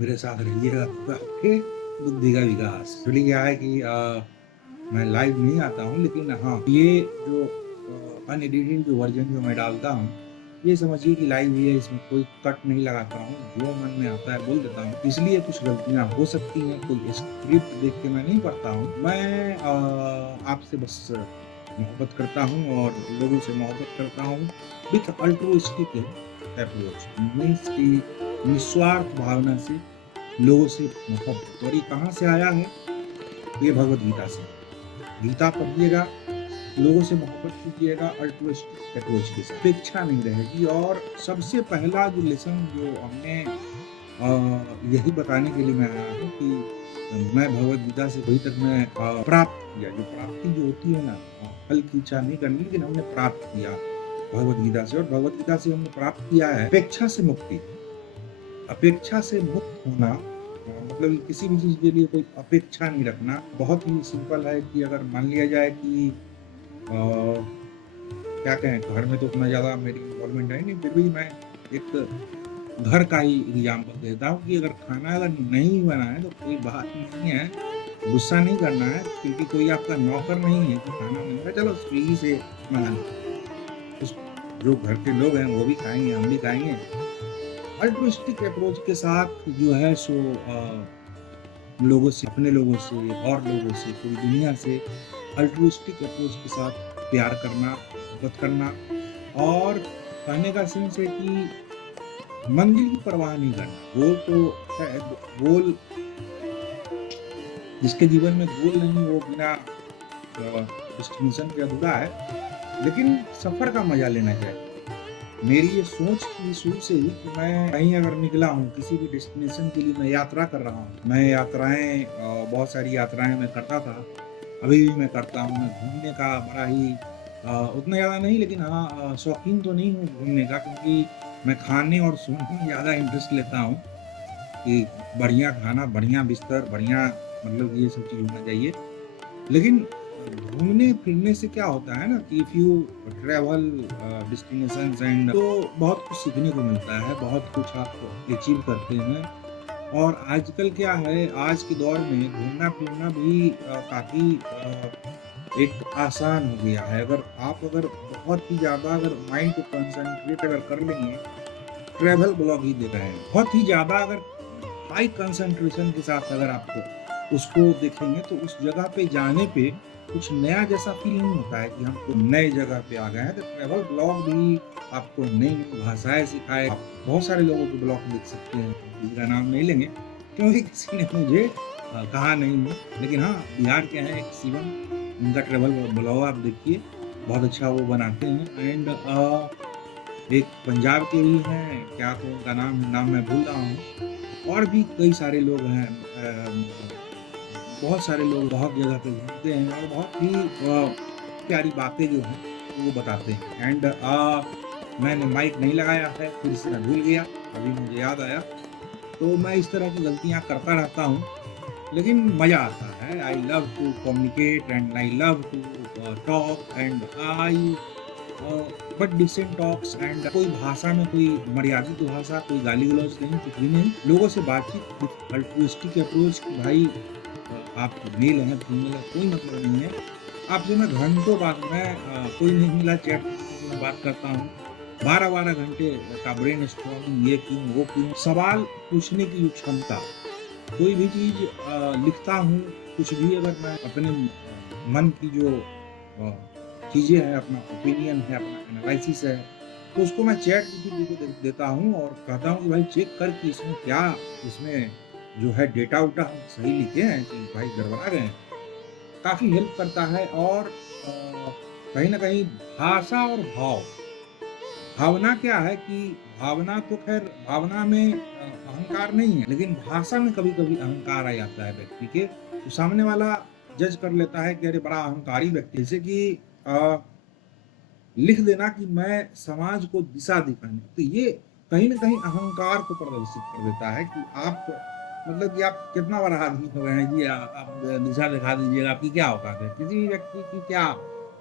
मेरे साथ रहिएगा तो आपके बुद्धि का विकास। एक्चुअली क्या है कि मैं लाइव नहीं आता हूँ, लेकिन हाँ, ये जो अनएडिटेड जो वर्ज़न जो मैं डालता हूँ, ये समझिए कि लाइव ही है, इसमें कोई कट नहीं लगाता हूँ, जो मन में आता है बोल देता हूँ। इसलिए कुछ गलतियाँ हो सकती हैं, कोई स्क्रिप्ट देख के मैं नहीं पढ़ता हूँ। मैं आपसे बस मोहब्बत करता हूँ और लोगों से मोहब्बत करता हूँ विथ अल्ट्रुइस्टिक अप्रोच, मीन्स कि निस्वार्थ भावना से लोगों से मोहब्बत। और ये कहाँ से आया है? ये भगवद गीता से। गीता पढ़िएगा, लोगों से मोहब्बत कीजिएगा अल्ट्रुइस्टिक अप्रोच के साथ, अपेक्षा नहीं रहेगी। और सबसे पहला जो लेसन जो हमने यही बताने के लिए मैं आया हूँ कि मैं भगवद गीता से अभी तक मैं प्राप्त किया, जो प्राप्ति जो होती है ना, फल की इच्छा नहीं करनी, लेकिन हमने प्राप्त किया भगवद गीता से। और भगवद गीता से हमने प्राप्त किया है अपेक्षा से मुक्ति। अपेक्षा से मुक्त होना मतलब किसी भी चीज़ के लिए कोई अपेक्षा नहीं रखना। बहुत ही सिंपल है कि अगर मान लिया जाए कि क्या कहें, घर में तो उतना ज़्यादा मेरी इन्वॉल्वमेंट है नहीं, फिर भी मैं एक घर का ही एग्ज़ाम्पल देता हूँ कि अगर खाना अगर नहीं बना है तो कोई बात नहीं है, गुस्सा नहीं करना है, क्योंकि कोई आपका नौकर नहीं है कि खाना बनेगा, चलो स्विगी से मँगा लो। उस जो घर के लोग हैं वो भी खाएँगे, हम भी खाएँगे। अल्ट्रुइस्टिक अप्रोच के साथ जो है सो लोगों से, अपने लोगों से और लोगों से, पूरी दुनिया से अल्ट्रुइस्टिक अप्रोच के साथ प्यार करना, मोहब्बत करना। और कहने का सेंस है कि मंजिल की परवाह नहीं करना। गोल तो है, गोल जिसके जीवन में गोल नहीं वो बिना डेस्टिनेशन के अधूरा है, लेकिन सफ़र का मज़ा लेना चाहिए। मेरी ये सोच थी शुरू से ही कि मैं कहीं अगर निकला हूँ, किसी भी डेस्टिनेशन के लिए मैं यात्रा कर रहा हूँ। मैं यात्राएँ बहुत सारी यात्राएँ मैं करता था, अभी भी मैं करता हूँ। मैं घूमने का बड़ा ही उतना ज़्यादा नहीं, लेकिन हाँ शौकीन तो नहीं हूँ घूमने का, क्योंकि मैं खाने और सोने में ज़्यादा इंटरेस्ट लेता हूँ कि बढ़िया खाना, बढ़िया बिस्तर, बढ़िया मतलब ये सब चीज़ होना चाहिए। लेकिन घूमने-फिरने से क्या होता है ना कि if you travel destinations and तो बहुत कुछ सीखने को मिलता है, बहुत कुछ आप अचीव करते हैं। और आजकल क्या है, आज के दौर में घूमना-फिरना भी काफ़ी एक आसान हो गया है। अगर बहुत ही ज़्यादा अगर माइंड को कंसंट्रेट अगर कर लेंगे, ट्रैवल ब्लॉग ही दे रहे हैं। बहुत ही ज़्यादा अगर हाई कंसंट्रेशन के साथ अगर आपको उसको देखेंगे तो उस जगह पे जाने पे कुछ नया जैसा फील नहीं होता है कि हम तो नए जगह पे आ गए हैं। तो ट्रैवल ब्लॉग भी आपको नई-नई भाषाएँ सिखाए। आप बहुत सारे लोगों के ब्लॉग देख सकते हैं, किसी का नाम नहीं लेंगे क्योंकि किसी ने मुझे कहा नहीं है। लेकिन हाँ, बिहार के हैं एक शिवम, उनका ट्रैवल ब्लॉग आप देखिए, बहुत अच्छा वो बनाते हैं। एंड एक पंजाब के भी हैं, क्या तो उनका नाम मैं भूल रहा हूँ। और भी कई सारे लोग हैं, बहुत सारे लोग बहुत जगह पे घूमते हैं और बहुत ही प्यारी बातें जो हैं वो बताते हैं। एंड मैंने माइक नहीं लगाया है, फिर से मैं भूल गया, अभी मुझे याद आया। तो मैं इस तरह की गलतियाँ करता रहता हूँ, लेकिन मज़ा आता है। I love to communicate and I love to talk and I but decent talks. And कोई भाषा में कोई मर्यादित भाषा, कोई गाली-गलौज नहीं, कुछ भी नहीं। लोगों से बातचीत विथ अल्ट्रुइस्टिक अप्रोच कि भाई आप मेल हैं, फीमेल हैं, कोई मतलब नहीं है। आपसे मैं घंटों बात मैं कोई नहीं मिला चैट में मैं बात करता हूँ। 12-12 घंटे का ब्रेनस्टॉर्मिंग, ये क्यों, वो क्यों, सवाल पूछने की जो क्षमता, कोई भी चीज़ लिखता हूँ, कुछ भी अगर मैं अपने मन की जो चीज़ें हैं, अपना ओपिनियन है, अपना एनालिसिस है, तो उसको मैं चैट जीपीटी को दे देता हूँ और कहता हूँ कि भाई चेक कर कि इसमें क्या, इसमें जो है डेटा-वेटा हम सही लिखे हैं कि भाई गड़बड़ा गए हैं। काफ़ी हेल्प करता है। और कहीं न कहीं भाषा और भाव, भावना क्या है कि भावना तो ख़ैर भावना में अहंकार नहीं है, लेकिन भाषा में कभी-कभी अहंकार आ जाता है व्यक्ति के, तो सामने वाला जज कर लेता है कि अरे बड़ा अहंकारी व्यक्ति है। जैसे कि लिख देना कि मैं समाज को दिशा दिखाऊँ, तो ये कहीं न कहीं अहंकार को प्रदर्शित कर देता है कि आप मतलब कि आप कितना बड़ा आदमी हो गए हैं जी, आप दिशा दिखा दीजिएगा, आपकी क्या औकात है? किसी भी व्यक्ति की क्या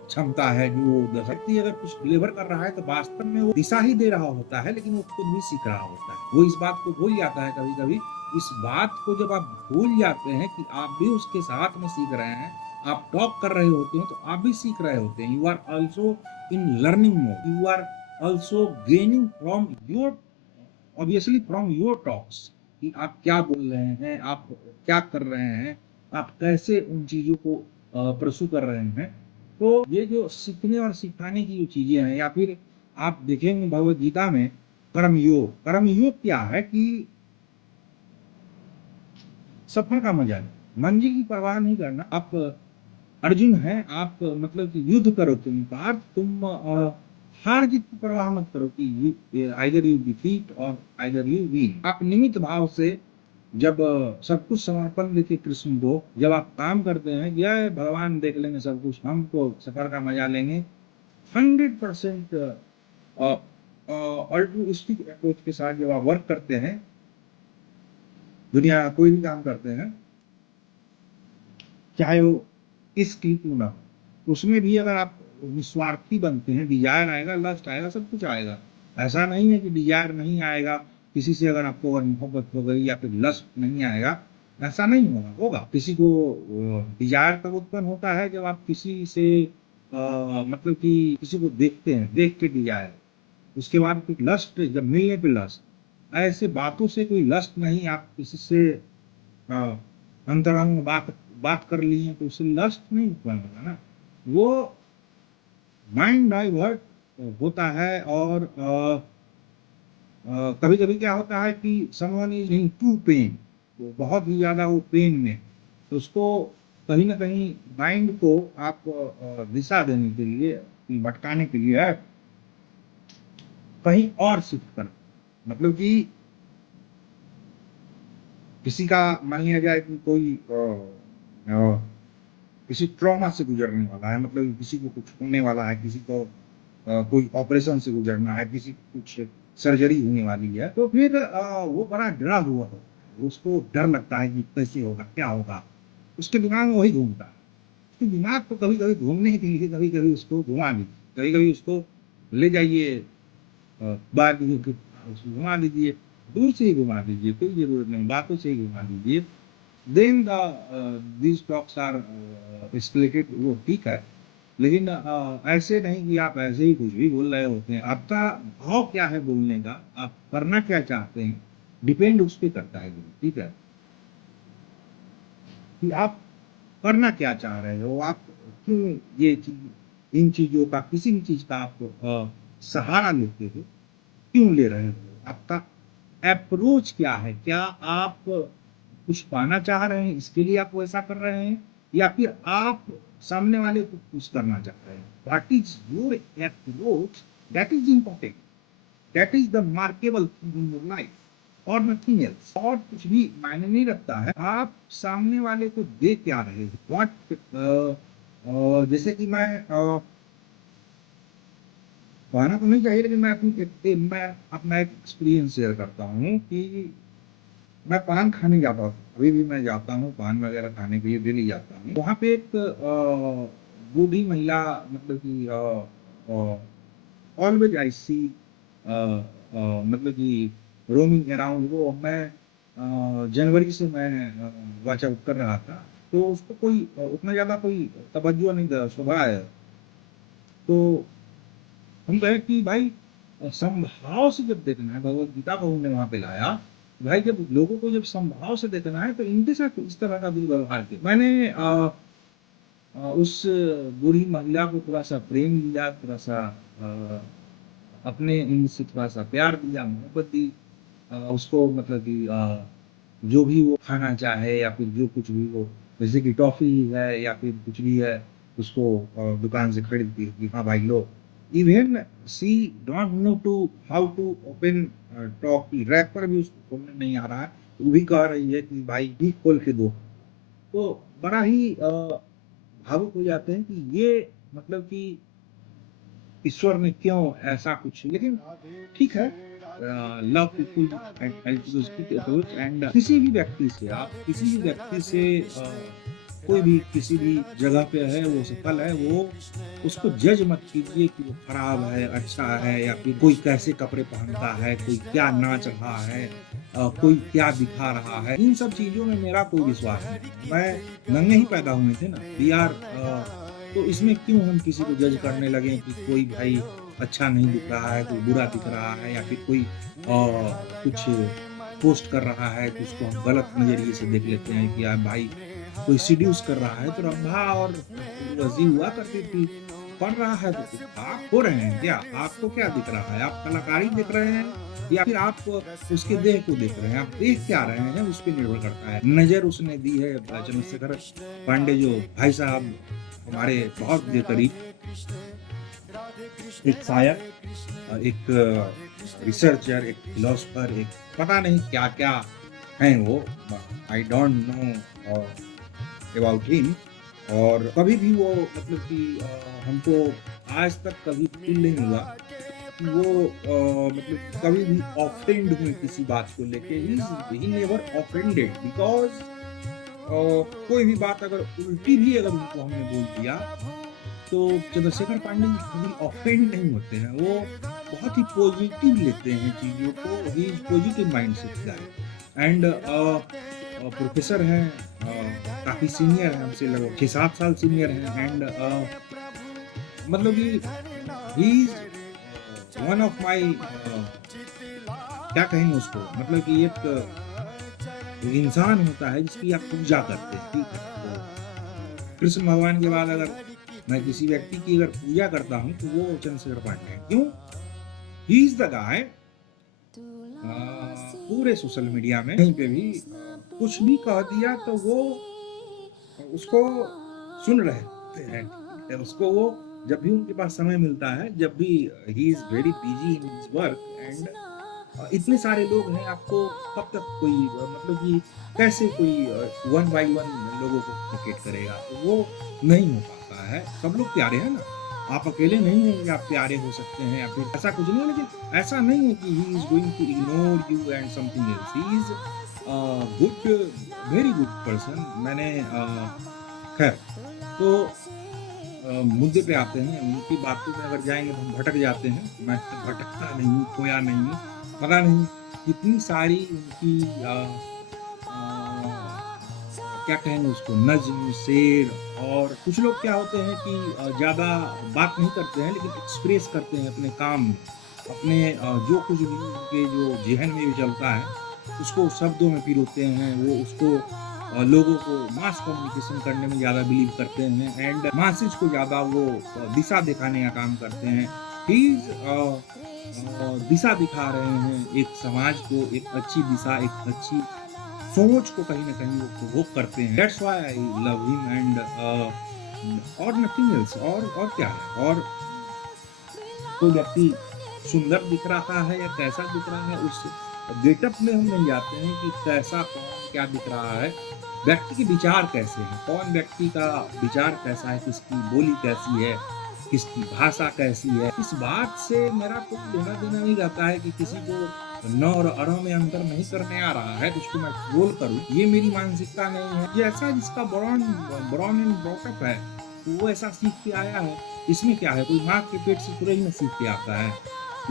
क्षमता है जो वो व्यक्ति अगर कुछ डिलीवर कर रहा है तो वास्तव में वो दिशा ही दे रहा होता है, लेकिन वो खुद भी सीख रहा होता है। वो इस बात को भूल जाता है कभी-कभी। इस बात को जब आप भूल जाते हैं कि आप भी उसके साथ में सीख रहे हैं, आप टॉक कर रहे होते हैं तो आप भी सीख रहे होते हैं। You are also in learning mode, you are also gaining from your, obviously from your talks, कि आप क्या बोल रहे हैं, आप क्या कर रहे हैं, आप कैसे उन चीजों को परसू कर रहे हैं। तो ये जो सीखने और सिखाने की जो चीजें हैं, या फिर आप देखेंगे भगवत गीता में कर्म योग क्या है कि सफर का मजा है, मंजिल की परवाह नहीं करना। आप अर्जुन है, आप मतलब कि युद्ध करो, तुम बाहर तुम हार जीत की परवाह मत करो कि आइदर यू डिफीट और आइदर यू विन। आप निमित्त भाव से जब सब कुछ समर्पण देके कृष्ण को जब आप काम करते हैं, यह भगवान देख लेंगे सब कुछ, हम तो सफर का मजा लेंगे, 100% अल्ट्रुइस्टिक अप्रोच के साथ जब आप वर्क करते हैं, दुनिया का कोई भी काम करते हैं, चाहे वो किसकी क्यों ना हो, उसमें भी अगर आप निस्वार्थी बनते हैं, डिजायर आएगा, लस्ट आएगा, सब कुछ आएगा। ऐसा नहीं है कि डिजायर नहीं आएगा, किसी से अगर आपको अगर मोहब्बत हो गई या फिर लस्ट नहीं आएगा, ऐसा नहीं होगा, होगा। किसी को डिजायर तब उत्पन्न होता है जब आप किसी से मतलब कि किसी को देखते हैं, देख के डिजायर, उसके बाद फिर लस्ट, जब मिलने पे लस्ट। ऐसे बातों से कोई लस्ट नहीं, आप किसी से अंतरंग बात बात कर ली है तो उससे लस्ट नहीं उत्पन्न होगा ना, वो माइंड डाइवर्ट होता है। और कभी कभी क्या होता है कि someone is in to pain, तो बहुत ही ज्यादा वो पेन में, तो उसको कहीं ना कहीं माइंड को आप दिशा देने के लिए, भटकाने के लिए कहीं और शिफ्ट कर, मतलब कि किसी का मान लिया जाए कि कोई किसी ट्रॉमा से गुजरने वाला है, मतलब किसी को कुछ होने वाला है, किसी को कोई ऑपरेशन से गुजरना है, किसी को कुछ सर्जरी होने वाली है, तो फिर वो बड़ा डरा हुआ हो, उसको डर लगता है कि कैसे होगा, क्या होगा, उसके दिमाग में वही घूमता है। उसके दिमाग को कभी कभी घूमने के लिए कभी कभी उसको घुमा दीजिए, कभी कभी उसको ले जाइए बाहर उसको घुमा दीजिए, दूर से ही घुमा दीजिए, कोई जरूरत नहीं, बातों से ही घुमा दीजिए। Then these talks are escalated, वो ठीक है, लेकिन ऐसे नहीं कि आप ऐसे ही कुछ भी बोल रहे होते हैं। आपका भाव क्या है बोलने का, आप करना क्या चाहते हैं, डिपेंड उस पर करता है। ठीक है, कि आप करना क्या चाह रहे हो, आप क्यों ये चीज, इन चीजों का, किसी भी चीज का आप सहारा लेते हो, क्यों ले रहे हो, आपका अप्रोच क्या है, क्या आप कुछ पाना चाह रहे हैं इसके लिए आप वैसा कर रहे हैं, या फिर आप सामने वाले को कुछ करना चाह रहे हैं। What is your approach, that is important, that is the markable thing in your life और नथिंग एल्स। और कुछ भी मायने नहीं रखता है आप सामने वाले को दे क्या रहे हैं। व्हाट जैसे कि मैं कहना तो नहीं चाहिए, लेकिन मैं अपना एक एक्सपीरियंस शेयर करता हूँ कि मैं पान खाने जाता हूँ, अभी भी मैं जाता हूँ पान वगैरह खाने के लिए, डेली जाता हूँ। वहाँ पे एक बूढ़ी महिला, मतलब कि ऑलवेज आई सी मतलब कि रोमिंग अराउंड, वो मैं जनवरी से मैं वॉच आउट कर रहा था, तो उसको कोई उतना ज्यादा कोई तवज्जो नहीं था, सुबह आया। तो हम कहे कि भाई समभाव से जब देखना है, भगवत गीता को हमने वहां पे लाया, भाई जब लोगों को जब समभाव से देखना है तो इनके साथ इस तरह का दुर्व्यवहार किया। मैंने उस बूढ़ी महिला को थोड़ा सा प्रेम दिया, थोड़ा सा अ, अपने इनसे थोड़ा सा प्यार दिया, मोहब्बत दी, उसको मतलब कि जो भी वो खाना चाहे या फिर जो कुछ भी वो, जैसे कि टॉफी है या फिर कुछ भी है, उसको दुकान से खरीद दी कि हाँ भाई लो। Even she don't know to how to open talk, wrapper भी उसको खोलने नहीं आ रहा है, वो भी कह रही है कि भाई ही खोल के दो। तो बड़ा ही भावुक हो जाते हैं कि ये मतलब कि ईश्वर ने क्यों ऐसा कुछ, लेकिन ठीक है, love people and approach. And किसी भी व्यक्ति से, आप किसी भी व्यक्ति से कोई भी किसी भी जगह पे है, वो सफल है, वो उसको जज मत कीजिए कि वो खराब है, अच्छा है या फिर कोई कैसे कपड़े पहनता है, कोई क्या नाच रहा है, कोई क्या दिखा रहा है। इन सब चीज़ों में मेरा कोई विश्वास नहीं है। मैं नन्हे ही पैदा हुए थे ना, वी आर तो इसमें क्यों हम किसी को जज करने लगे कि कोई भाई अच्छा नहीं दिख रहा है, कोई बुरा दिख रहा है या फिर कोई कुछ पोस्ट कर रहा है तो उसको हम गलत नज़रिए से देख लेते हैं कि यार भाई कोई सीड्यूस कर रहा है। तो रंभा और उर्वशी हुआ करती थी, पढ़ रहा है तो कुछ आप हो रहे हैं क्या? आपको क्या दिख रहा है? आप कलाकारी देख रहे हैं या फिर आप उसके देह को देख रहे हैं? आप देख क्या रहे हैं उस पे निर्भर करता है। नज़र उसने दी है चंद्रशेखर पांडे जो भाई साहब हमारे बहुत के करीब एक शायर, एक रिसर्चर, एक फिलोसोफर, एक पता नहीं क्या-क्या हैं वो, I don't know about him. और कभी भी वो मतलब कि हमको आज तक कभी फील नहीं हुआ कि वो मतलब कभी भी ऑफेंड हुए किसी बात को लेके। ही नेवर ऑफेंडेड बिकॉज़ कोई भी बात अगर उल्टी भी अगर उनको हमने बोल दिया तो चंद्रशेखर पांडे जी कभी ऑफेंड नहीं होते हैं। वो बहुत ही पॉजिटिव लेते हैं चीज़ों को। He is positive mindset guy and professor हैं, काफ़ी सीनियर हैं, हमसे लगभग 6-7 साल सीनियर हैं एंड मतलब कि he is one of my क्या कहेंगे उसको, मतलब कि एक इंसान होता है जिसकी आप पूजा करते हैं, ठीक है? तो कृष्ण भगवान के बाद अगर मैं किसी व्यक्ति की अगर पूजा करता हूँ तो वो चंद्रशेखर पांडे हैं। क्यों? ही इज़ द गाय पूरे सोशल मीडिया में कहीं पे भी कुछ भी कह दिया तो वो उसको सुन रहे होते हैं, ठीक है? उसको वो जब भी उनके पास समय मिलता है, जब भी he is very busy in his work and इतने सारे लोग हैं, आपको कब तक कोई मतलब कि कैसे कोई वन बाय वन लोगों को कम्युनिकेट करेगा? तो वो नहीं हो पाता है। सब लोग प्यारे हैं ना, आप अकेले नहीं हैं कि आप प्यारे हो सकते हैं या फिर ऐसा कुछ नहीं है, लेकिन ऐसा नहीं है कि he is going to ignore you and something else. He is good, very good person. मैंने खैर तो मुद्दे पे आते हैं, उनकी बातों में अगर जाएँगे तो हम भटक जाते हैं। मैं भटकता नहीं हूँ, खोया नहीं हूँ। पता नहीं कितनी सारी उनकी क्या कहेंगे उसको नज़्म, शेर। और कुछ लोग क्या होते हैं कि ज़्यादा बात नहीं करते हैं लेकिन एक्सप्रेस करते हैं अपने काम में, अपने जो कुछ भी उनके जो ज़हन में चलता है उसको शब्दों में पिरोते हैं। वो उसको लोगों को मास कम्युनिकेशन करने में ज़्यादा बिलीव करते हैं एंड मासेस को ज़्यादा वो दिशा दिखाने का काम करते हैं। ही इज़ दिशा दिखा रहे हैं एक समाज को, एक अच्छी दिशा, एक अच्छी सोच को कहीं न कहीं वो प्रोवोक करते हैं। That's why I love him and और नथिंग एल्स। और क्या है? और कोई व्यक्ति सुंदर दिख रहा है या कैसा दिख रहा है, उस गेटअप में हम नहीं जाते हैं कि कैसा कौन क्या दिख रहा है। व्यक्ति के विचार कैसे हैं, कौन व्यक्ति का विचार कैसा है, किसकी बोली कैसी है, किसकी भाषा कैसी है, इस बात से मेरा कोई लेना-देना नहीं रहता है कि किसी को न और अ में अंतर नहीं करने आ रहा है तो उसको मैं ट्रोल करूँ, ये मेरी मानसिकता नहीं है। ये ऐसा जिसका बॉर्न एंड ब्रॉट अप है, वो ऐसा सीख के आया है। इसमें क्या है, कोई माँ के पेट से थोड़ा ही ना सीख के आता है।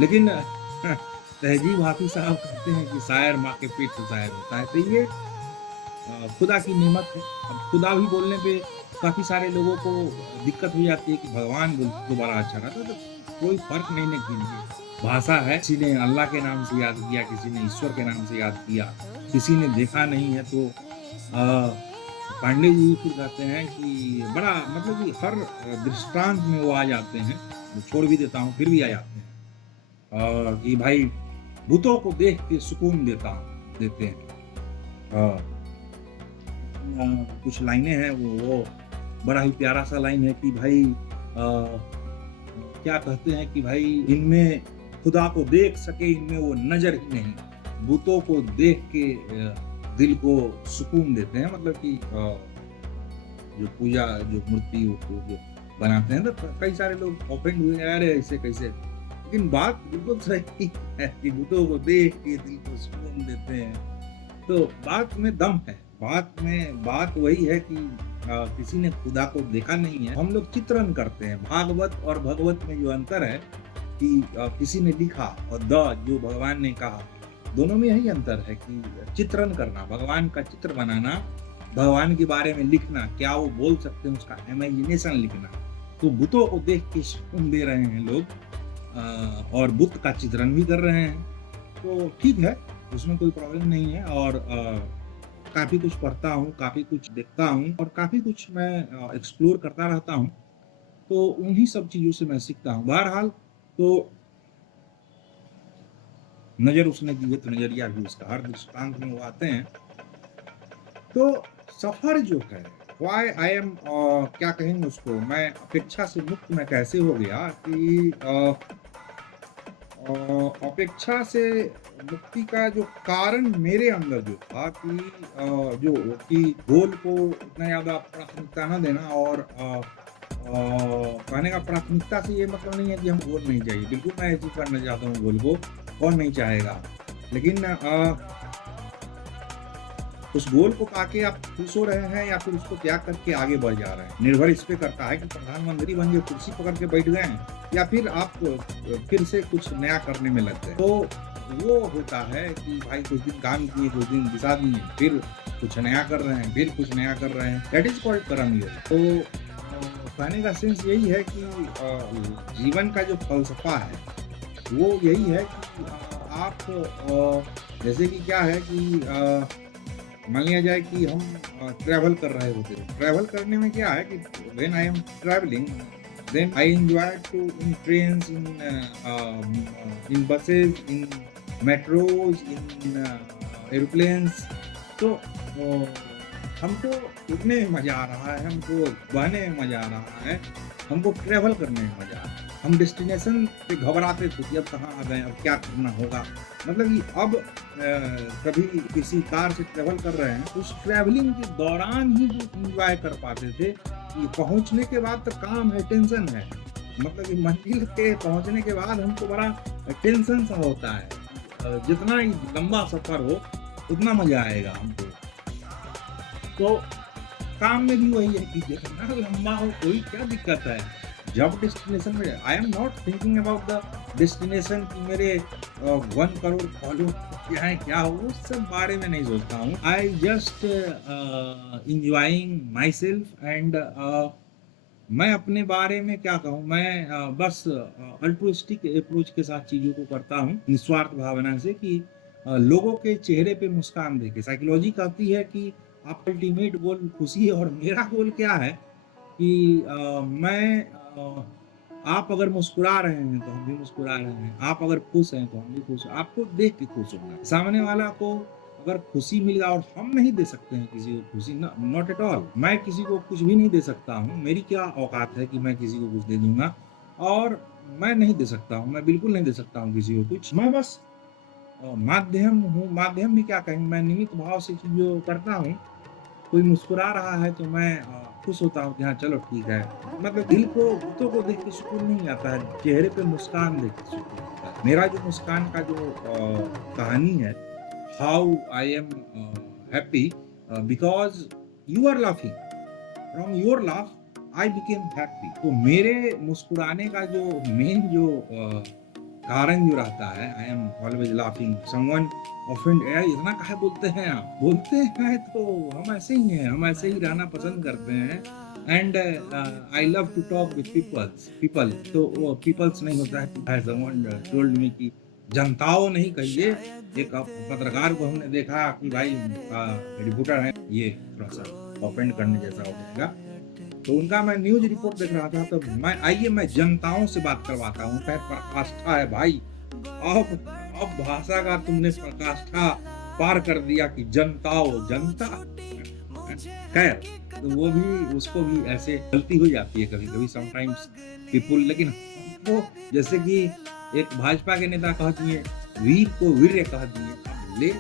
लेकिन तहज़ीब हाफ़िज़ साहब कहते हैं कि शायर माँ के पेट से शायर होता है। तो ये खुदा की नेमत है। अब खुदा भी बोलने पे काफ़ी सारे लोगों को दिक्कत हो जाती है कि भगवान दोबारा अच्छा रहता है, तो कोई फ़र्क नहीं ना कीजिए। भाषा है, किसी ने अल्लाह के नाम से याद किया, किसी ने ईश्वर के नाम से याद किया, किसी ने देखा नहीं है तो पांडे जी फिर कहते हैं कि बड़ा मतलब कि हर दृष्टांत में वो आ जाते हैं, छोड़ भी देता हूँ फिर भी आ जाते हैं कि भाई भूतों को देख के सुकून देते हैं। कुछ लाइनें हैं वो बड़ा ही प्यारा सा लाइन है कि भाई क्या कहते हैं कि भाई इनमें खुदा को देख सके, इनमें वो नजर ही नहीं, भूतों को देख के दिल को सुकून देते हैं। मतलब कि जो पूजा जो मूर्ति जो बनाते हैं तो कई सारे लोग ऑफेंड हुए, अरे ऐसे कैसे, लेकिन बात बिल्कुल सही है कि भूतों को देख के दिल को सुकून देते हैं। तो बात में दम है, बात वही है कि किसी ने खुदा को देखा नहीं है, हम लोग चित्रण करते हैं। भागवत और भगवत में जो अंतर है कि किसी ने लिखा और जो भगवान ने कहा, दोनों में यही अंतर है कि चित्रण करना, भगवान का चित्र बनाना, भगवान के बारे में लिखना, क्या वो बोल सकते हैं उसका इमेजिनेशन लिखना। तो बुतों को देख के सुकून दे रहे हैं लोग और बुत का चित्रण भी कर रहे हैं, तो ठीक है, उसमें कोई प्रॉब्लम नहीं है। और काफ़ी कुछ पढ़ता हूँ, काफ़ी कुछ देखता हूँ और काफ़ी कुछ मैं एक्सप्लोर करता रहता हूँ, तो उन्हीं सब चीज़ों से मैं सीखता हूँ। बहरहाल तो नज़र उसने दी है तो नज़रिया भी उसका, हर दृष्टांत में वो आते हैं। तो सफ़र जो है, व्हाई आई एम क्या कहेंगे उसको, मैं अपेक्षा से मुक्त मैं कैसे हो गया कि अपेक्षा से मुक्ति का जो कारण मेरे अंदर जो था कि जो कि गोल को उतना ज़्यादा प्राथमिकता न देना। और कहने का प्राथमिकता से ये मतलब नहीं है कि हम गोल नहीं चाहिए, बिल्कुल मैं अचीव करना चाहता हूँ गोल को, कौन नहीं चाहेगा। लेकिन उस गोल को पाके आप खुश हो रहे हैं या फिर उसको त्याग करके आगे बढ़ जा रहे हैं, निर्भर इस पे करता है कि प्रधानमंत्री बन के कुर्सी पकड़ के बैठ गए हैं या फिर आप फिर से कुछ नया करने में लग गए। तो वो होता है कि भाई कुछ दिन काम किए, कुछ दिन दिशा दिए, फिर कुछ नया कर रहे हैं, फिर कुछ नया कर रहे हैं, दैट इज कॉल्ड कर्म योग। तो कहने का सेंस यही है कि जीवन का जो फलसफा है वो यही है कि आप जैसे कि क्या है कि मान लिया जाए कि हम ट्रैवल कर रहे होते हैं। ट्रैवल करने में क्या है कि when I am travelling then I enjoy to in trains, in buses, in metros, in aeroplanes. तो हमको उड़ने में मज़ा आ रहा है, हमको बहने में मज़ा आ रहा है, हमको ट्रैवल करने में मज़ा आ रहा है। हम डेस्टिनेशन पे घबराते थे कि अब कहाँ आ गए, अब क्या करना होगा। मतलब कि अब कभी किसी कार से ट्रैवल कर रहे हैं, उस ट्रैवलिंग के दौरान ही जो इंजॉय कर पाते थे कि पहुंचने के बाद तो काम है, टेंशन है। मतलब कि मंजिल के पहुंचने के बाद हमको बड़ा टेंशन सा होता है। जितना ही लंबा सफर हो उतना मजा आएगा हमको। तो काम में भी वही है कि जितना लंबा हो कोई क्या दिक्कत है, जब डेस्टिनेशन में I am not thinking about the destination कि मेरे 1 करोड़ फॉलो क्या है, क्या हो, उस सब बारे में नहीं सोचता हूँ। I just enjoying my self and मैं अपने बारे में क्या कहूँ, मैं बस अल्ट्रुइस्टिक अप्रोच के साथ चीज़ों को करता हूँ, निस्वार्थ भावना से कि लोगों के चेहरे पे मुस्कान देके। साइकोलॉजी कहती है कि आपका अल्टीमेट गोल खुशी है और मेरा गोल क्या है कि आप अगर मुस्कुरा रहे हैं तो हम भी मुस्कुरा रहे हैं, आप अगर खुश हैं तो हम भी खुश हैं। आपको देख के खुश होना है। सामने वाला को अगर खुशी मिल जाए, और हम नहीं दे सकते हैं किसी को खुशी, नॉट एट ऑल। मैं किसी को कुछ भी नहीं दे सकता हूँ, मेरी क्या औकात है कि मैं किसी को कुछ दे दूंगा, और मैं नहीं दे सकता हूँ, मैं बिल्कुल नहीं दे सकता हूँ किसी को कुछ। मैं बस माध्यम हूँ, माध्यम भी क्या कहेंगे, मैं निमित्त भाव से चीज़ों करता हूँ। कोई मुस्कुरा रहा है तो मैं खुश होता हूँ कि हाँ चलो ठीक है। मतलब दिल को, बुतों को देख के सुकून नहीं आता है, चेहरे पे मुस्कान देख के सुकून आता है। मेरा जो मुस्कान का जो कहानी है, how I am happy because you are laughing, from your laugh I became happy. तो मेरे मुस्कुराने का जो मेन जो कारण जो रहता है, I am always laughing. Someone offend, यार इतना काहे बोलते हैं आप, बोलते हैं तो हम ऐसे ही हैं, हम ऐसे ही रहना पसंद करते हैं। And I love to talk with people. तो पीपल्स नहीं होता है, समवन टोल्ड मी कि जनताओं नहीं कहिए। एक पत्रकार को हमने देखा कि भाई रिपोर्टर है, ये थोड़ा सा ऑफेंड करने जैसा हो जाएगा। तो उनका मैं न्यूज रिपोर्ट देख रहा था, तो मैं जनताओं से बात करवाता हूँ। पराकाष्ठा है भाई, अब भाषा का तुमने पराकाष्ठा पार कर दिया कि जनता। खैर, तो वो भी, उसको भी ऐसे गलती हो जाती है कभी कभी, समटाइम्स पीपुल। लेकिन वो जैसे कि एक भाजपा के नेता कह दिए, वीर को वीर्य कह दिए, ले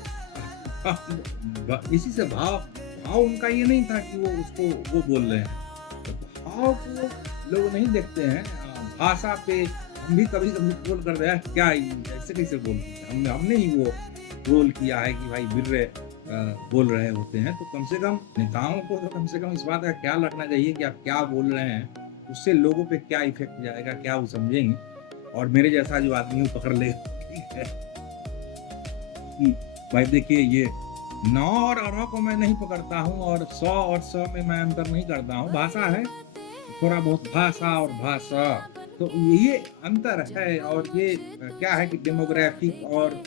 इसी से भाव उनका ये नहीं था कि वो उसको वो बोल रहे हैं। भाव को लोग नहीं देखते हैं, भाषा पे हम भी कभी कभी ट्रोल कर रहे हैं, क्या ऐसे कैसे बोलते हैं। हमने ही वो ट्रोल किया है कि भाई वीर्य, बोल रहे होते हैं, तो कम से कम नेताओं को तो कम से कम इस बात का ख्याल रखना चाहिए कि आप क्या बोल रहे हैं, उससे लोगों पे क्या इफेक्ट जाएगा, क्या वो समझेंगे, और मेरे जैसा जो आदमी वो पकड़ ले। ठीक है कि भाई देखिए, ये 9 और अ को मैं नहीं पकड़ता हूँ, और 100 और 100 में मैं अंतर नहीं करता हूँ। भाषा है, थोड़ा बहुत भाषा और भाषा, तो ये अंतर है। और ये क्या है कि डेमोग्राफिक और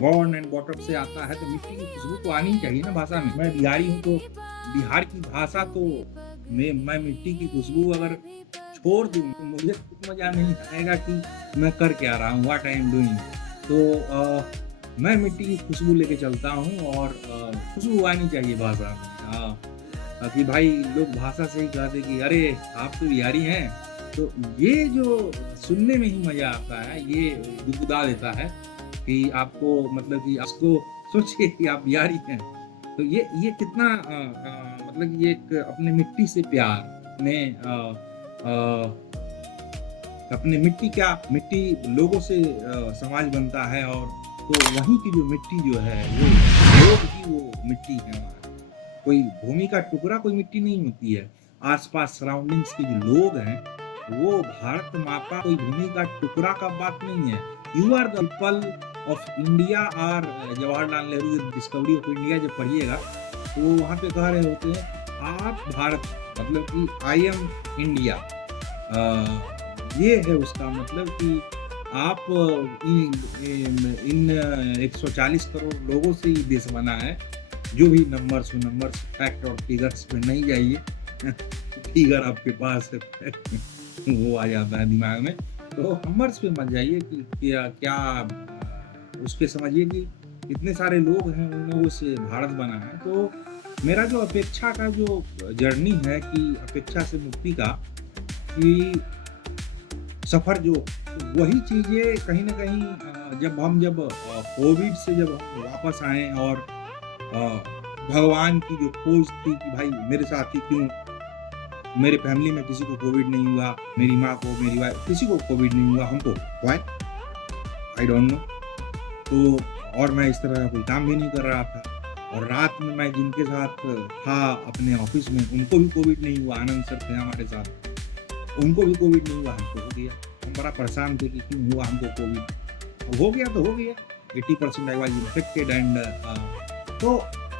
बॉर्न एंड बॉटम से आता है, तो मिट्टी की खुशबू तो आनी ही चाहिए ना भाषा में। मैं बिहारी हूँ, तो बिहार की भाषा तो मैं मिट्टी की खुशबू अगर छोड़ दूँ तो मुझे खुद मज़ा नहीं आएगा कि मैं कर क्या रहा हूँ, व्हाट आई एम डूइंग। तो मैं मिट्टी की खुशबू लेके चलता हूँ, और खुशबू आनी चाहिए भाषा में। कि भाई लोग भाषा से ही कहते कि अरे आप तो बिहारी हैं, तो ये जो सुनने में ही मज़ा आता है, ये गुदगुदा देता है कि आपको, मतलब कि आपको सोचिए कि आप बिहारी हैं, तो ये कितना मतलब ये एक अपने मिट्टी से प्यार में अपने मिट्टी, क्या मिट्टी लोगों से समाज बनता है, और तो वहीं की जो मिट्टी जो है वो लोग ही वो मिट्टी है हमारा। कोई भूमि का टुकड़ा कोई मिट्टी नहीं होती है। आस-पास सराउंडिंग्स के जो लोग हैं, वो भारत माता कोई भूमि का टुकड़ा का बात नहीं है। You are the people of India. और जवाहरलाल नेहरू की डिस्कवरी ऑफ इंडिया जब पढ़िएगा, तो वो वहाँ पे कह रहे होते हैं आप भारत, मतलब कि आई एम इंडिया। ये है उसका मतलब कि आप इन 140 करोड़ लोगों से ही देश बना है। जो भी नंबर्स फैक्ट और फिगर्स पे नहीं जाइए। फिगर आपके पास है, फैक्ट वो आ जाता है दिमाग में। तो नंबर्स पे मत जाइए कि क्या उस पे समझिए कि इतने सारे लोग हैं, उन लोगों से भारत बना है। तो मेरा जो अपेक्षा का जो जर्नी है, कि अपेक्षा से मुक्ति का, कि सफ़र, जो वही चीज़ें कहीं न कहीं जब कोविड से जब हम वापस आए, और भगवान की जो खोज थी कि भाई मेरे साथ ही क्यों, मेरे फैमिली में किसी को कोविड नहीं हुआ, मेरी माँ को, मेरी वाइफ, किसी को कोविड नहीं हुआ, हमको व्हाई? I don't know. तो और मैं इस तरह का कोई काम भी नहीं कर रहा था, और रात में मैं जिनके साथ था अपने ऑफिस में, उनको भी कोविड नहीं हुआ। आनंद सर थे हमारे साथ, उनको भी कोविड नहीं हुआ, हमको हो गया। हम बड़ा परेशान थे कि क्यों हुआ हमको कोविड। हो गया तो हो गया, 80% आई वाज इन्फेक्टेड। एंड तो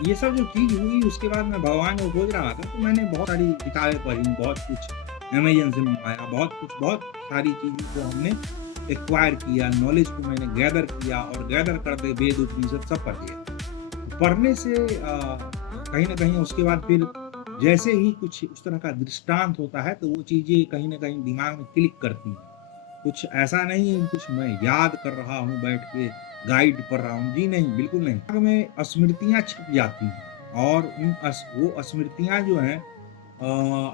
ये सब जो चीज़ हुई, उसके बाद मैं भगवान को खोज रहा था, तो मैंने बहुत सारी किताबें पढ़ी, बहुत कुछ अमेज़न से मंगाया, बहुत सारी चीज़ों को हमने एक्वायर किया, नॉलेज को मैंने गैदर किया, और गैदर करते वेद उपनिषद सब पढ़ लिया। पढ़ने से कहीं न कहीं उसके बाद फिर जैसे ही कुछ उस तरह का दृष्टांत होता है, तो वो चीज़ें कहीं न कहीं दिमाग में क्लिक करती हैं। कुछ ऐसा नहीं है कुछ मैं याद कर रहा हूँ बैठ के, गाइड पढ़ रहा हूँ, जी नहीं, बिल्कुल नहीं। दिमाग में स्मृतियाँ छप जाती हैं, और वो स्मृतियाँ जो हैं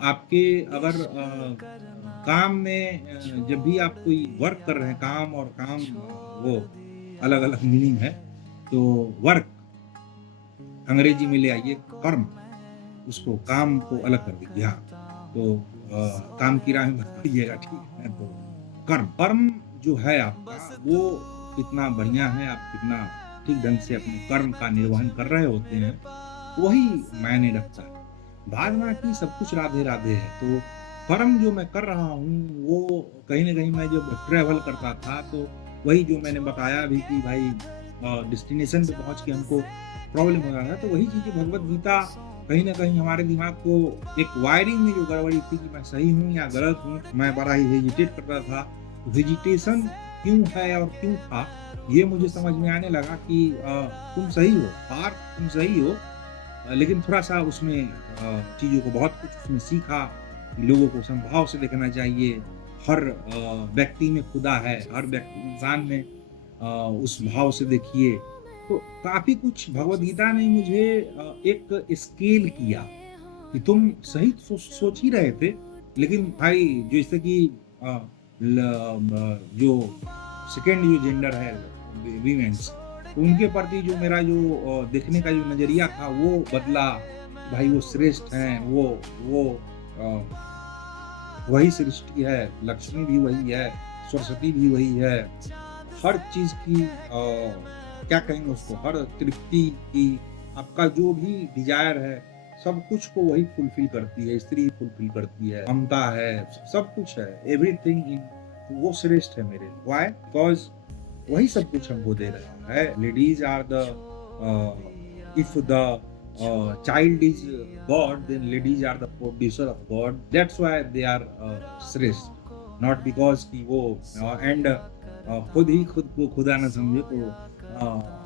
आपके अगर काम में, जब भी आप कोई वर्क कर रहे हैं, काम और काम, वो अलग-अलग मीनिंग है। तो वर्क अंग्रेजी में ले आइए कर्म, उसको काम को अलग कर दीजिए। हाँ, तो काम की राह में मत पड़िएगा, ठीक है? तो कर्म जो है आपका, वो कितना बढ़िया है, आप कितना ठीक ढंग से अपने कर्म का निर्वहन कर रहे होते हैं, वही मायने रखता है। भावना की सब कुछ राधे-राधे है। तो कर्म जो मैं कर रहा हूँ, वो कहीं न कहीं मैं जब ट्रैवल करता था, तो वही जो मैंने बताया भी कि भाई डेस्टिनेशन पे पहुँच के हमको प्रॉब्लम हो रहा था, तो वही चीज़ें भगवद गीता कहीं न कहीं हमारे दिमाग को एक वायरिंग में जो गड़बड़ी थी कि मैं सही हूँ या गलत हूँ, मैं बड़ा ही हेजिटेट करता था। हेजिटेशन क्यों है और क्यों था, ये मुझे समझ में आने लगा कि तुम सही हो, पार्थ तुम सही हो, लेकिन थोड़ा-सा उसमें चीज़ों को बहुत कुछ उसमें सीखा, लोगों को समभाव से देखना चाहिए। हर व्यक्ति में खुदा है, हर इंसान में उस भाव से देखिए। तो काफ़ी कुछ भगवद गीता ने मुझे एक स्केल किया कि तुम सही सोच ही रहे थे, लेकिन भाई जैसे कि अ, जो सेकेंड जो जेंडर है, वीमेंस, उनके प्रति जो मेरा जो देखने का जो नज़रिया था, वो बदला। भाई वो श्रेष्ठ हैं, वो वही सृष्टि है, लक्ष्मी भी वही है, सरस्वती भी वही है। हर चीज़ की क्या कहेंगे उसको, हर तृप्ति की आपका जो भी डिज़ायर है, सब कुछ को वही फुलफ़िल करती है, स्त्री फुलफ़िल करती है, ममता है, सब कुछ है, एवरीथिंग इन वो श्रेष्ठ है मेरे लिए। व्हाई? बिकॉज़ वही सब कुछ हमको दे रहा है। Ladies are the if the child is God, then ladies are the producer of God. That's why they are श्रेष्ठ, not because कि वो and खुद ही खुद को खुदा ना समझे। तो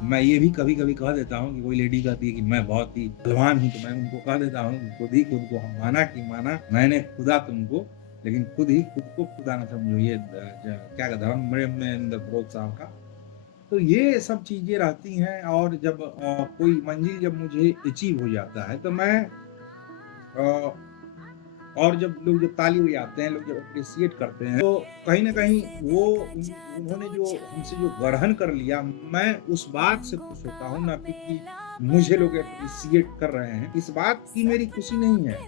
मैं ये भी कभी-कभी कह देता हूँ कि कोई लेडी कहती है कि मैं बहुत ही बलवान हूँ, तो मैं उनको कह देता हूँ कि खुद ही खुद को हम माना कि माना, मैंने खुदा तुमको, लेकिन खुद ही खुद को खुदा ना समझो। ये क्या कहते हैं ब्रह्मेंद्र प्रोत साहब का। तो ये सब चीज़ें रहती हैं और जब कोई मंजिल जब मुझे अचीव हो जाता है तो मैं अ, और जब लोग जब ताली बजाते हैं, लोग जब एप्रिशिएट करते हैं, तो कहीं न कहीं वो उन्होंने जो हमसे जो ग्रहण कर लिया, मैं उस बात से खुश होता हूँ, ना कि मुझे लोग एप्रिशिएट कर रहे हैं। इस बात की मेरी खुशी नहीं है।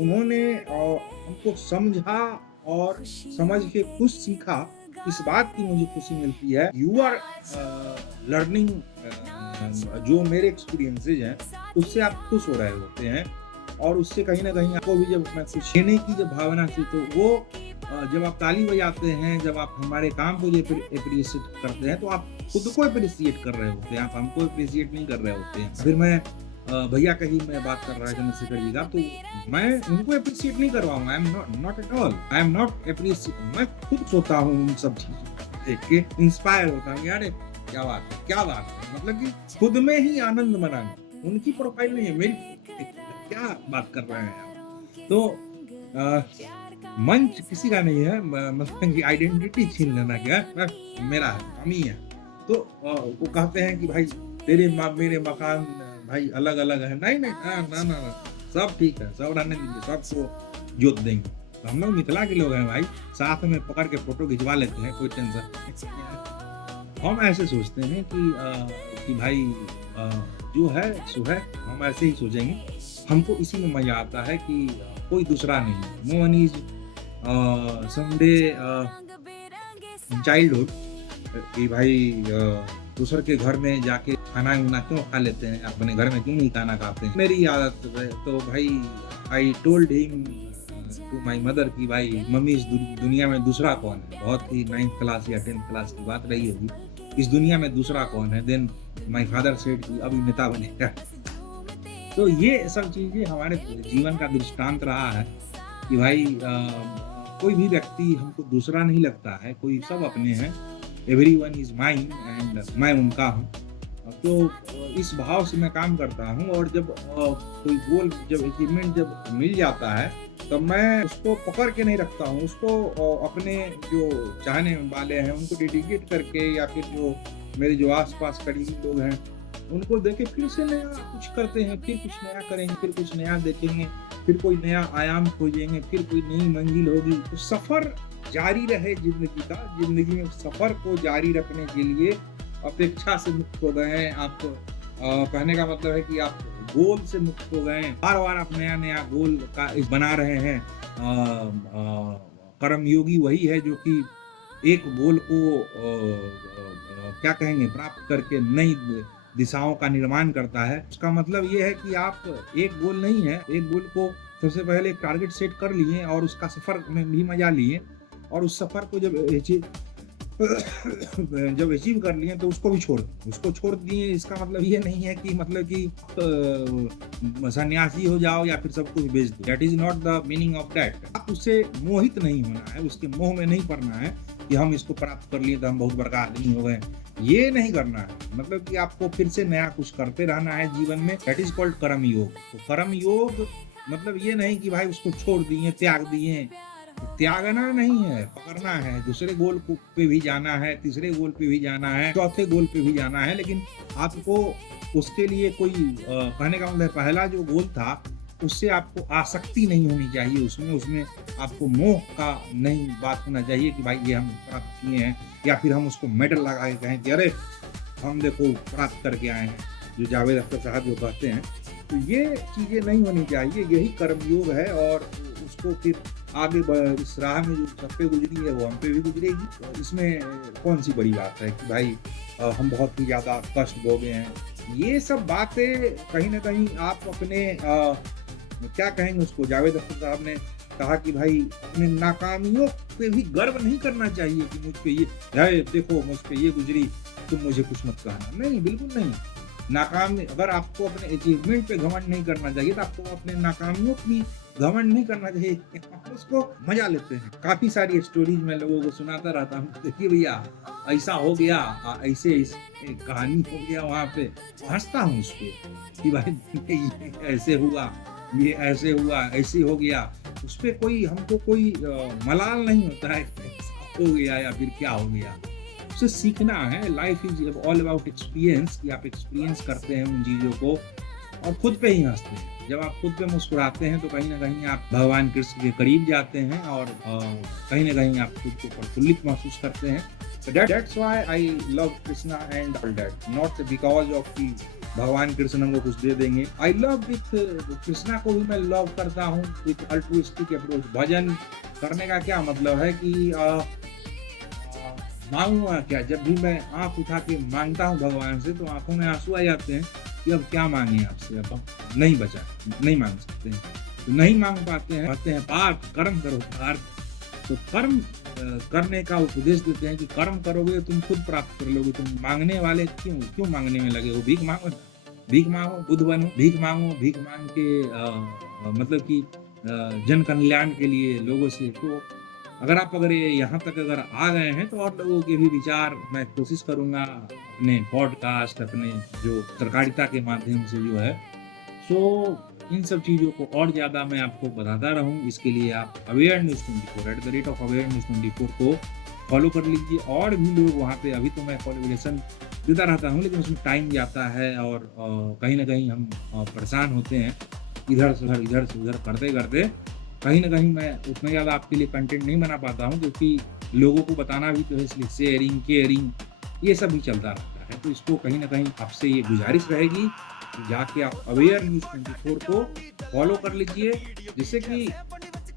उन्होंने हमको समझा और समझ के कुछ सीखा, इस बात की मुझे खुशी मिलती है। यू आर लर्निंग जो मेरे एक्सपीरियंसेस हैं, उससे आप खुश हो रहे होते हैं और उससे कहीं न कहीं आपको भी जब मैं कुछ देने की जब भावना थी, तो वो जब आप ताली बजाते हैं, जब आप हमारे काम को जब एप्रिशिएट करते हैं, तो आप खुद को एप्रिशिएट कर रहे होते हैं, आप हमको एप्रिशिएट नहीं कर रहे होते हैं। फिर मैं भैया का ही मैं बात कर रहा है चंद्रशेखर जी का, तो मैं उनको एप्रिशिएट नहीं कर रहा हूँ। I am not at all, I am not appreciate. मैं खुद सोता हूँ उन सब चीज़ों को देख के इंस्पायर होता हूँ, अरे क्या बात है, क्या बात है। मतलब कि खुद में ही आनंद मनाना, उनकी प्रोफाइल नहीं है, मेरी क्या बात कर रहे हैं आप। तो मंच किसी का नहीं है, मतलब कि आइडेंटिटी छीन लेना क्या मेरा है, हम ही है। तो वो कहते हैं कि भाई तेरे मेरे मकान भाई अलग-अलग है। नहीं, नहीं, ना, ना, ना, सब ठीक है, सब रहने दीजिए, सबको जोत देंगे। तो हम लोग मिथिला के लोग हैं भाई, साथ में पकड़ के फ़ोटो खिंचवा लेते हैं, कोई टेंशन नहीं। हम ऐसे सोचते हैं कि भाई जो है सो है, हम ऐसे ही सोचेंगे। हमको इसी में मज़ा आता है कि कोई दूसरा नहीं। No one is someday childhood कि भाई दूसर के घर में जाके खाना-वाना क्यों खा लेते हैं, अपने घर में क्यों नहीं खाना खाते हैं। मेरी आदत है तो भाई I told him to my mother कि भाई मम्मी इस दुनिया में दूसरा कौन है? बहुत ही 9th क्लास या 10th क्लास की बात रही होगी। इस दुनिया में दूसरा कौन है? देन माय फादर सेड कि अभिनेता बनेगा। तो ये सब चीज़ें हमारे जीवन का दृष्टांत रहा है कि भाई कोई भी व्यक्ति हमको दूसरा नहीं लगता है, कोई सब अपने हैं। एवरीवन इज़ माइन एंड मैं उनका हूँ। तो इस भाव से मैं काम करता हूँ और जब कोई गोल जब अचीवमेंट जब मिल जाता है, तब मैं उसको पकड़ के नहीं रखता हूँ, उसको अपने जो चाहने वाले हैं उनको डेडिकेट करके या फिर जो मेरे जो आस-पास करीबी लोग हैं, उनको देके फिर से नया कुछ करते हैं, फिर कुछ नया करेंगे, फिर कुछ नया देखेंगे, फिर कोई नया आयाम खोजेंगे, फिर कोई नई मंजिल होगी। तो सफ़र जारी रहे ज़िंदगी का, ज़िंदगी में सफ़र को जारी रखने के लिए अपेक्षा से मुक्त हो गए हैं आप। कहने का मतलब है कि आप गोल से मुक्त हो गए हैं। बार-बार आप नया-नया गोल का बना रहे हैं। कर्मयोगी वही है जो कि एक गोल को क्या कहेंगे प्राप्त करके नई दिशाओं का निर्माण करता है। उसका मतलब ये है कि आप एक गोल नहीं है, एक गोल को सबसे पहले एक टारगेट सेट कर लिए और उसका सफ़र में भी मज़ा लिए और उस सफ़र को जब अचीव कर लिए तो उसको भी छोड़ दिए। इसका मतलब ये नहीं है कि मतलब कि सन्यासी हो जाओ या फिर सब कुछ बेच दो। That is not the meaning of that. आप उससे मोहित नहीं होना है, उसके मोह में नहीं पड़ना है कि हम इसको प्राप्त कर लिए तो हम बहुत बड़का आदमी हो गए। ये नहीं करना है, मतलब कि आपको फिर से नया कुछ करते रहना है जीवन में। दैट इज़ कॉल्ड कर्म योग। तो कर्म योग मतलब ये नहीं कि भाई उसको छोड़ दिए, त्याग दिए। त्यागना नहीं है, पकड़ना है, दूसरे गोल पे भी जाना है, तीसरे गोल पे भी जाना है, चौथे गोल पे भी जाना है। लेकिन आपको उसके लिए कोई कहने का मतलब पहला जो गोल था उससे आपको आसक्ति नहीं होनी चाहिए, उसमें आपको मोह का नहीं बात होना चाहिए कि भाई ये हम प्राप्त किए हैं, या फिर हम उसको मेडल लगा के कहें कि अरे हम देखो प्राप्त करके आए हैं, जो जावेद अख्तर साहब जो कहते हैं। तो ये चीज़ें नहीं होनी चाहिए, यही कर्मयोग है। और उसको फिर आगे इस राह में जो सब पे गुजरी है वो हम पे भी गुजरेगी। तो इसमें कौन सी बड़ी बात है कि भाई हम बहुत ही ज़्यादा कष्ट भोगे हैं, ये सब बातें कहीं न कहीं आप अपने क्या कहेंगे उसको, जावेद अख्तर साहब ने कहा कि भाई अपने नाकामियों पे भी गर्व नहीं करना चाहिए कि मुझ पे ये है, देखो मुझ पे ये गुज़री, तुम मुझे कुछ मत कहना। नहीं, बिल्कुल नहीं। नाकामी अगर आपको अपने अचीवमेंट पे घमंड नहीं करना चाहिए, तो आपको अपने नाकामियों की घमंड नहीं करना चाहिए। आप उसको मज़ा लेते हैं। काफ़ी सारी स्टोरीज़ मैं लोगों को सुनाता रहता हूँ, देखिए भैया ऐसा हो गया, ऐसे इस कहानी हो गया वहाँ पे, हँसता हूँ उसपे कि भाई ये ऐसे हुआ, ये ऐसे हुआ, ऐसे हो गया। उसपे कोई हमको कोई मलाल नहीं होता है, ऐसा हो गया या फिर क्या हो गया। उससे सीखना है। Life is all about experience, कि आप एक्सपीरियंस करते हैं उन चीज़ों को और खुद पे ही हँसते हैं। जब आप खुद पे मुस्कुराते हैं तो कहीं न कहीं आप भगवान कृष्ण के करीब जाते हैं और कहीं न कहीं आप खुद को प्रफुल्लित महसूस करते हैं। So that's why I love Krishna and all that, not because of कि भगवान कृष्ण हमको कुछ दे देंगे। I love with कृष्णा को भी मैं लव करता हूँ with altruistic approach। भजन करने का क्या मतलब है कि मांगूंगा क्या, जब भी मैं आँख उठा के मांगता हूँ भगवान से तो आंखों में आंसू आ जाते हैं कि अब क्या मांगे आपसे, अब नहीं बचा, नहीं मांग सकते हैं, तो नहीं मांग पाते हैं, कहते हैं पार्थ कर्म करो पार्थ। तो कर्म करने का उपदेश देते हैं कि कर्म करोगे तो तुम खुद प्राप्त कर लोगे। तुम मांगने वाले क्यों मांगने में लगे हो? भीख मांगो, भीख मांगो, बुद्ध बनो, भीख मांगो, भीख मांग के मतलब कि जन कल्याण के लिए लोगों से। तो अगर ये यहाँ तक अगर आ गए हैं तो और लोगों के भी विचार मैं कोशिश करूँगा अपने पॉडकास्ट, अपने जो पत्रकारिता के माध्यम से जो है, सो इन सब चीज़ों को और ज़्यादा मैं आपको बताता रहूँ। इसके लिए आप अवेयर न्यूज़ 24 @अवेयर न्यूज़ 24 को फॉलो कर लीजिए। और भी लोग वहाँ पे, अभी तो मैं कोलैबोरेशन देता रहता हूँ लेकिन उसमें टाइम जाता है और कहीं न कहीं हम परेशान होते हैं, इधर से उधर करते कहीं न कहीं मैं उतना ज़्यादा आपके लिए कंटेंट नहीं बना पाता हूँ, क्योंकि लोगों को बताना भी तो है, इसलिए शेयरिंग, केयरिंग ये सब भी चलता रहता है। तो इसको कहीं न कहीं आपसे ये गुज़ारिश रहेगी कि जाके आप अवेयर न्यूज़ 24 को फॉलो कर लीजिए, जिससे कि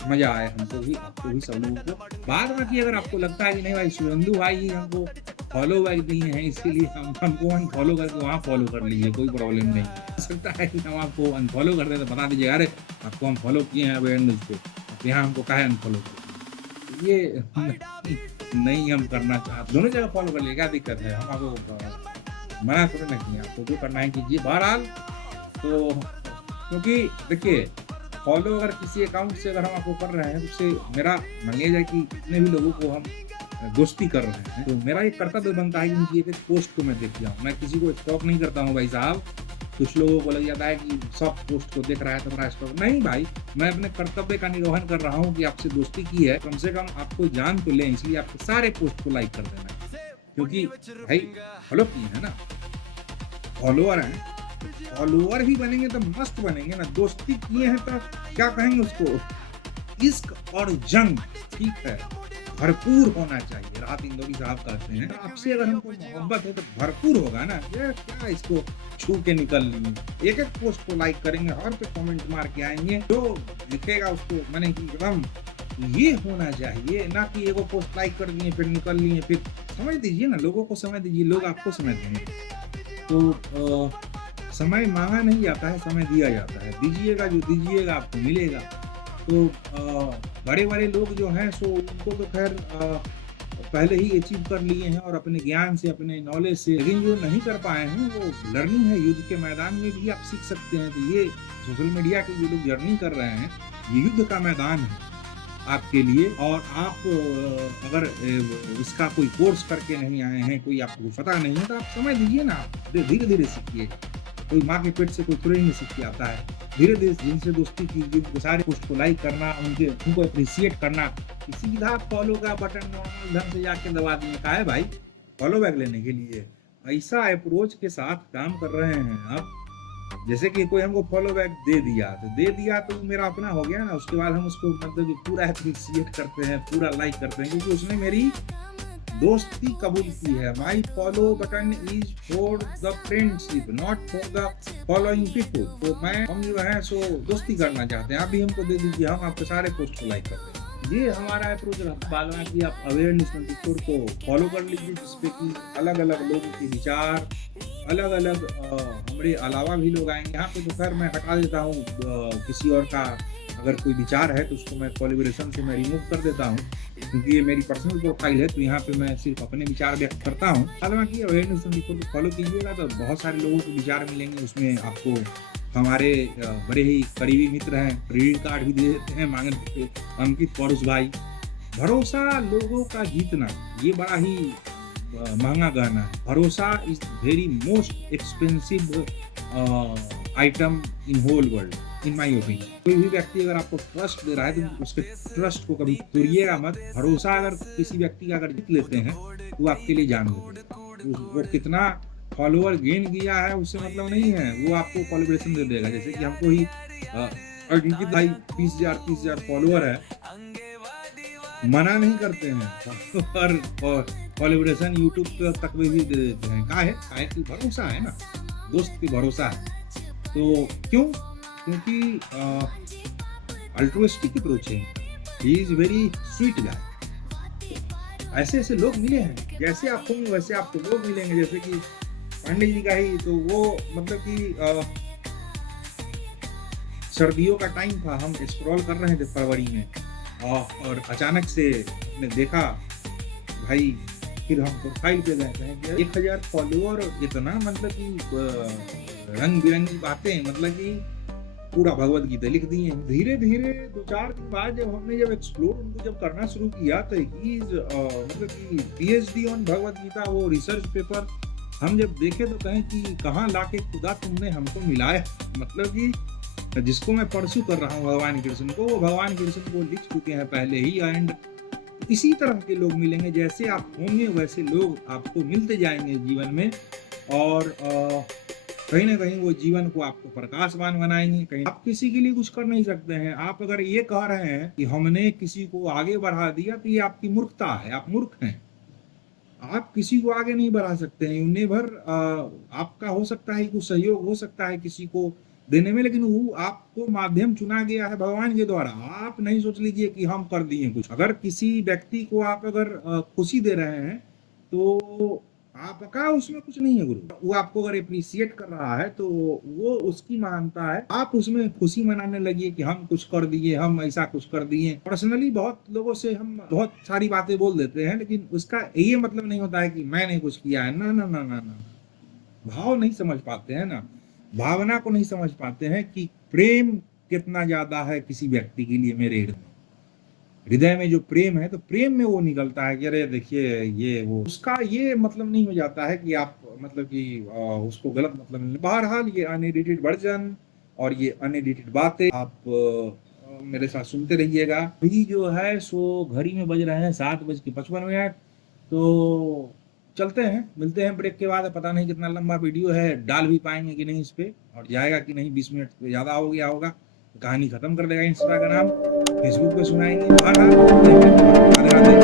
मज़ा आए हमको भी, आपको भी, सब लोगों को। बाद बाकी अगर आपको लगता है कि नहीं भाई शुभेंदु भाई ही हमको फॉलो बैक नहीं है, इसीलिए हमको अनफॉलो करके वहाँ फॉलो कर लीजिए, कोई प्रॉब्लम नहीं। हो सकता है कि हम आपको अनफॉलो कर दें तो बता दीजिए, अरे आपको हम फॉलो किए हैं अवेयर न्यूज़ पे, आप यहाँ हमको काहे अनफॉलो किए। ये नहीं हम करना चाहते, दोनों जगह फॉलो कर लिए, क्या दिक्कत है? हम आपको मना थोड़ी ना किए, आपको जो करना है कीजिए। बहरहाल तो क्योंकि देखिए फॉलो अगर किसी अकाउंट से अगर हम आपको कर रहे हैं तो उससे मेरा मान लिया जाए कि जितने भी लोगों को हम दोस्ती कर रहे हैं, तो मेरा एक कर्तव्य बनता है कि उनकी एक पोस्ट को मैं देख जाऊँ। मैं किसी को स्टॉक नहीं करता हूँ भाई साहब। कुछ लोगों को लग जाता है कि सब पोस्ट को देख रहा है तो मेरा स्टॉक नहीं। भाई मैं अपने कर्तव्य का निर्वहन कर रहा हूँ कि आपसे दोस्ती की है, कम से कम आपको जान तो लें, इसलिए आपके सारे पोस्ट को लाइक कर देना है, क्योंकि भाई फॉलो किए है ना, फॉलोअर हैं, फॉलोअर ही बनेंगे तो मस्त बनेंगे ना। दोस्ती किए हैं तो क्या कहेंगे उसको, इश्क और जंग, ठीक है, भरपूर होना चाहिए। राहत इंदौरी साहब कहते हैं आपसे अगर हमको मोहब्बत है तो भरपूर होगा ना। ये क्या इसको छू के निकल लिए, एक पोस्ट को लाइक करेंगे, हर पे कमेंट मार के आएंगे, जो लिखेगा उसको मैंने कि एकदम ये होना चाहिए, ना कि एगो पोस्ट लाइक कर दिए फिर निकल लिए। फिर समझ दीजिए ना, लोगों को समय दीजिए, लोग आपको समय देंगे। तो समय मांगा नहीं जाता है, समय दिया जाता है। दीजिएगा, जो दीजिएगा आपको मिलेगा। तो बड़े-बड़े लोग जो हैं सो उनको तो खैर पहले ही अचीव कर लिए हैं और अपने ज्ञान से, अपने नॉलेज से, लेकिन जो नहीं कर पाए हैं वो लर्निंग है, युद्ध के मैदान में भी आप सीख सकते हैं। तो ये सोशल मीडिया के जो लोग जर्नी कर रहे हैं, ये युद्ध का मैदान है आपके लिए। और आप अगर इसका कोई कोर्स करके नहीं आए हैं, कोई आपको पता नहीं है, तो आप समय दीजिए ना, धीरे-धीरे सीखिएगा। कोई माँ के पेट से कोई थोड़ी नहीं सीख के आता है। धीरे-धीरे जिनसे दोस्ती कीजिए, उनके सारे पोस्ट को लाइक करना, उनको अप्रिशिएट करना। सीधा फॉलो का बटन नॉर्मल ढंग से जाके दबा दिए, का है भाई फॉलो बैक लेने के लिए। ऐसा अप्रोच के साथ काम कर रहे हैं आप, जैसे कि कोई हमको फॉलो बैक दे दिया तो मेरा अपना हो गया ना। उसके बाद हम उसको मतलब कि पूरा अप्रिशिएट करते हैं, पूरा लाइक करते हैं, क्योंकि उसने मेरी दोस्ती कबूल की है। My follow button is for the friendship, not for the following people. तो हम जो है सो दोस्ती करना चाहते हैं, आप भी हमको दे दीजिए, हम आपके सारे पोस्ट को लाइक करते हैं। ये हमारा अप्रोच रहता है। बाद में कि आप अवेयरनेस 24 को फॉलो कर लीजिए, जिसपे कि अलग अलग लोगों के विचार, अलग अलग हमारे अलावा भी लोग आएंगे यहाँ पे, तो खैर मैं हटा देता हूँ किसी और का अगर कोई विचार है तो उसको मैं कोलैबोरेशन से मैं रिमूव कर देता हूँ, क्योंकि ये मेरी पर्सनल प्रोफाइल है, तो यहाँ पे मैं सिर्फ अपने विचार व्यक्त करता हूँ। हालांकि अवेयरनेस को फॉलो कीजिएगा तो बहुत सारे लोगों के विचार मिलेंगे उसमें आपको। हमारे बड़े ही करीबी मित्र हैं, क्रेडिट कार्ड भी दे देते हैं मांगने पे, अंकित पौरुष भाई। भरोसा लोगों का जीतना ये बड़ा ही महंगा गहना है। भरोसा is very most expensive item in whole world in my opinion. कोई भी व्यक्ति अगर आपको ट्रस्ट दे रहा है तो उसके ट्रस्ट को कभी तोड़िएगा मत। भरोसा अगर किसी व्यक्ति का अगर जीत लेते हैं तो वो आपके लिए जान लेते हैं। वो कितना फॉलोअर गेन किया है उससे मतलब नहीं है, वो आपको कोलैबोरेशन दे देगा। जैसे कि हमको ही अंकित भाई 30,000 फॉलोअर है, मना नहीं करते हैं और कोलैबोरेशन यूट्यूब तक में भी दे देते हैं। काहे कि भरोसा है ना, दोस्त की भरोसा है। तो क्यों? क्योंकि अल्ट्रुइस्टिक अप्रोच है, he is very sweet guy. ऐसे ऐसे लोग मिले हैं, जैसे आप होंगे वैसे आपको लोग मिलेंगे। जैसे कि पांडे जी का ही, तो वो मतलब कि सर्दियों का टाइम था, हम स्क्रॉल कर रहे थे फरवरी में और अचानक से हमने देखा भाई, फिर हम प्रोफाइल पे गए, 1000 फॉलोअर, इतना मतलब कि रंग बिरंगी बातें, मतलब कि पूरा भगवत गीता लिख दी है। धीरे धीरे 2-4 दिन बाद जब हमने एक्सप्लोर उनको जब करना शुरू किया तो मतलब कि PhD ऑन भगवत गीता, वो रिसर्च पेपर हम जब देखे तो कहें कि कहाँ लाके खुदा तुमने हमको मिलाया। मतलब कि जिसको मैं परसू कर रहा हूँ भगवान कृष्ण को, वो भगवान कृष्ण को लिख चुके हैं पहले ही। एंड इसी तरह के लोग मिलेंगे, जैसे आप होंगे वैसे लोग आपको मिलते जाएंगे जीवन में। और कहीं ना कहीं वो जीवन को आपको प्रकाशवान बनाएंगे। कहीं आप किसी के लिए कुछ कर नहीं सकते हैं। आप अगर ये कह रहे हैं कि हमने किसी को आगे बढ़ा दिया तो ये आपकी मूर्खता है, आप मूर्ख हैं। आप किसी को आगे नहीं बढ़ा सकते हैं। नेवर आपका हो सकता है कुछ सहयोग हो सकता है किसी को देने में, लेकिन वो आपको माध्यम चुना गया है भगवान के द्वारा। आप नहीं सोच लीजिए कि हम कर दिए कुछ। अगर किसी व्यक्ति को आप अगर खुशी दे रहे हैं तो आपका उसमें कुछ नहीं है गुरु। वो आपको अगर अप्रिशिएट कर रहा है तो वो उसकी मानता है, आप उसमें खुशी मनाने लगिए कि हम कुछ कर दिए, हम ऐसा कुछ कर दिए। पर्सनली बहुत लोगों से हम बहुत सारी बातें बोल देते हैं, लेकिन उसका ये मतलब नहीं होता है कि मैंने कुछ किया है। ना ना ना ना ना, भाव नहीं समझ पाते हैं ना, भावना को नहीं समझ पाते हैं कि प्रेम कितना ज्यादा है किसी व्यक्ति के लिए। मेरे हृदय में जो प्रेम है, तो प्रेम में वो निकलता है कि अरे देखिए ये वो, उसका ये मतलब नहीं हो जाता है कि आप मतलब कि उसको गलत मतलब नहीं। बहरहाल ये अनएडिटेड वर्जन और ये अनएडिटेड बातें आप मेरे साथ सुनते रहिएगा। अभी जो है सो घड़ी में बज रहे हैं 7:55। तो चलते हैं, मिलते हैं ब्रेक के बाद। पता नहीं कितना लंबा वीडियो है, डाल भी पाएंगे कि नहीं इस पे, और जाएगा कि नहीं। 20 मिनट से ज्यादा हो गया होगा, कहानी खत्म कर देगा इंस्टाग्राम। फेसबुक पे सुनाएंगे। राधे राधे।